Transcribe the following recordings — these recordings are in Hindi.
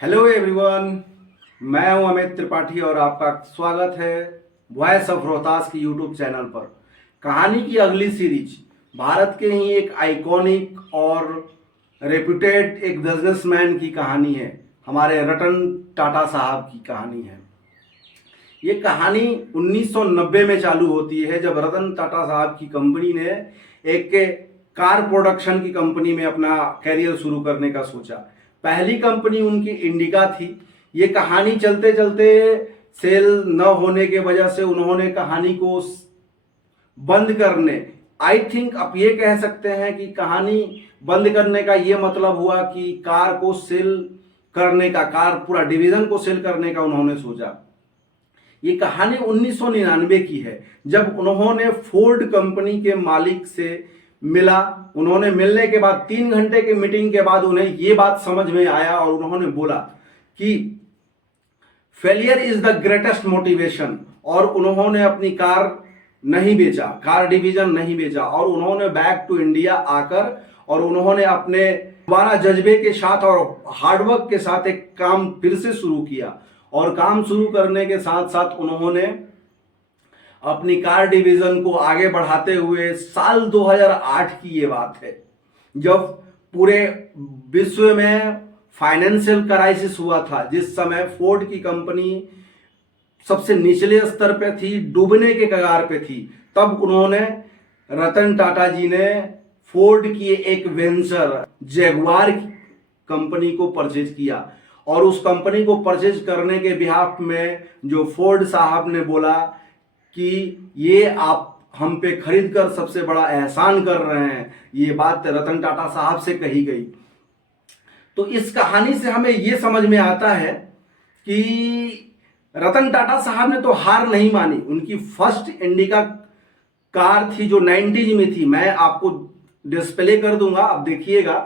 हेलो एवरीवन, मैं हूं अमित त्रिपाठी और आपका स्वागत है वॉइस ऑफ रोहतास की यूट्यूब चैनल पर। कहानी की अगली सीरीज भारत के ही एक आइकॉनिक और रेप्यूटेड एक बिजनेसमैन की कहानी है। हमारे रतन टाटा साहब की कहानी है। ये कहानी 1990 में चालू होती है, जब रतन टाटा साहब की कंपनी ने एक कार प्रोडक्शन की कंपनी में अपना करियर शुरू करने का सोचा। पहली कंपनी उनकी इंडिका थी। ये कहानी चलते चलते सेल न होने के वजह से उन्होंने कहानी को बंद करने, आई थिंक आप ये कह सकते हैं कि कहानी बंद करने का ये मतलब हुआ कि कार को सेल करने का, कार पूरा डिवीजन को सेल करने का उन्होंने सोचा। ये कहानी 1999 की है, जब उन्होंने फोर्ड कंपनी के मालिक से मिला। उन्होंने मिलने के बाद 3 घंटे की मीटिंग के बाद उन्हें ये बात समझ में आया और उन्होंने बोला कि failure is the greatest motivation. और उन्होंने अपनी कार नहीं बेचा, कार डिवीजन नहीं बेचा, और उन्होंने बैक टू इंडिया आकर और उन्होंने अपने दोबारा जज्बे के साथ और हार्डवर्क के साथ एक काम फिर से शुरू किया। और काम शुरू करने के साथ साथ उन्होंने अपनी कार डिवीजन को आगे बढ़ाते हुए, साल 2008 की ये बात है, जब पूरे विश्व में फाइनेंशियल क्राइसिस हुआ था, जिस समय फोर्ड की कंपनी सबसे निचले स्तर पे थी, डूबने के कगार पे थी, तब उन्होंने, रतन टाटा जी ने फोर्ड की एक वेंचर जैगुआर कंपनी को परचेज किया। और उस कंपनी को परचेज करने के बिहाफ में जो फोर्ड साहब ने बोला कि ये आप हम पे खरीद कर सबसे बड़ा एहसान कर रहे हैं, ये बात रतन टाटा साहब से कही गई। तो इस कहानी से हमें ये समझ में आता है कि रतन टाटा साहब ने तो हार नहीं मानी। उनकी फर्स्ट इंडिका कार थी जो 90s में थी, मैं आपको डिस्प्ले कर दूंगा, आप देखिएगा।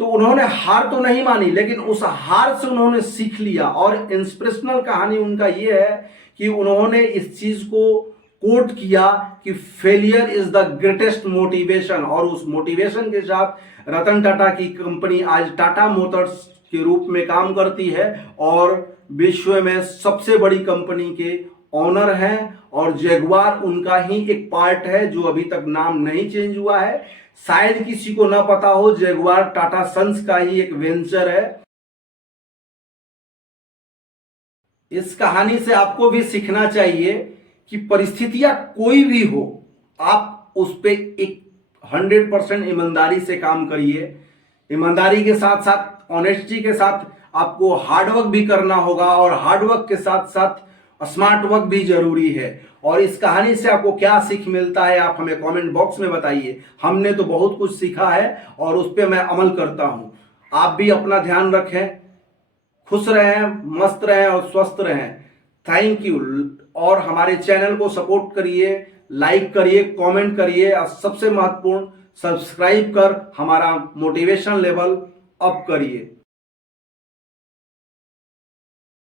तो उन्होंने हार तो नहीं मानी, लेकिन उस हार से उन्होंने सीख लिया। और इंस्पिरेशनल कहानी उनका ये है कि उन्होंने इस चीज को कोट किया कि failure is the greatest motivation. और उस मोटिवेशन के साथ रतन टाटा की कंपनी आज टाटा मोटर्स के रूप में काम करती है और विश्व में सबसे बड़ी कंपनी के ऑनर हैं। और जैगुआर उनका ही एक पार्ट है, जो अभी तक नाम नहीं चेंज हुआ है। शायद किसी को ना पता हो, जैगुआर टाटा सन्स का ही एक वेंचर है। इस कहानी से आपको भी सीखना चाहिए कि परिस्थितियां कोई भी हो, आप उस पे एक 100% ईमानदारी से काम करिए। ईमानदारी के साथ साथ ऑनेस्टी के साथ आपको हार्डवर्क भी करना होगा, और हार्डवर्क के साथ साथ स्मार्ट वर्क भी जरूरी है। और इस कहानी से आपको क्या सीख मिलता है, आप हमें कमेंट बॉक्स में बताइए। हमने तो बहुत कुछ सीखा है और उस पर मैं अमल करता हूं। आप भी अपना ध्यान रखें, खुश रहें, मस्त रहें और स्वस्थ रहें। Thank you. और हमारे चैनल को सपोर्ट करिए, लाइक करिए, कमेंट करिए, और सबसे महत्वपूर्ण सब्सक्राइब कर हमारा मोटिवेशन लेवल अप करिए।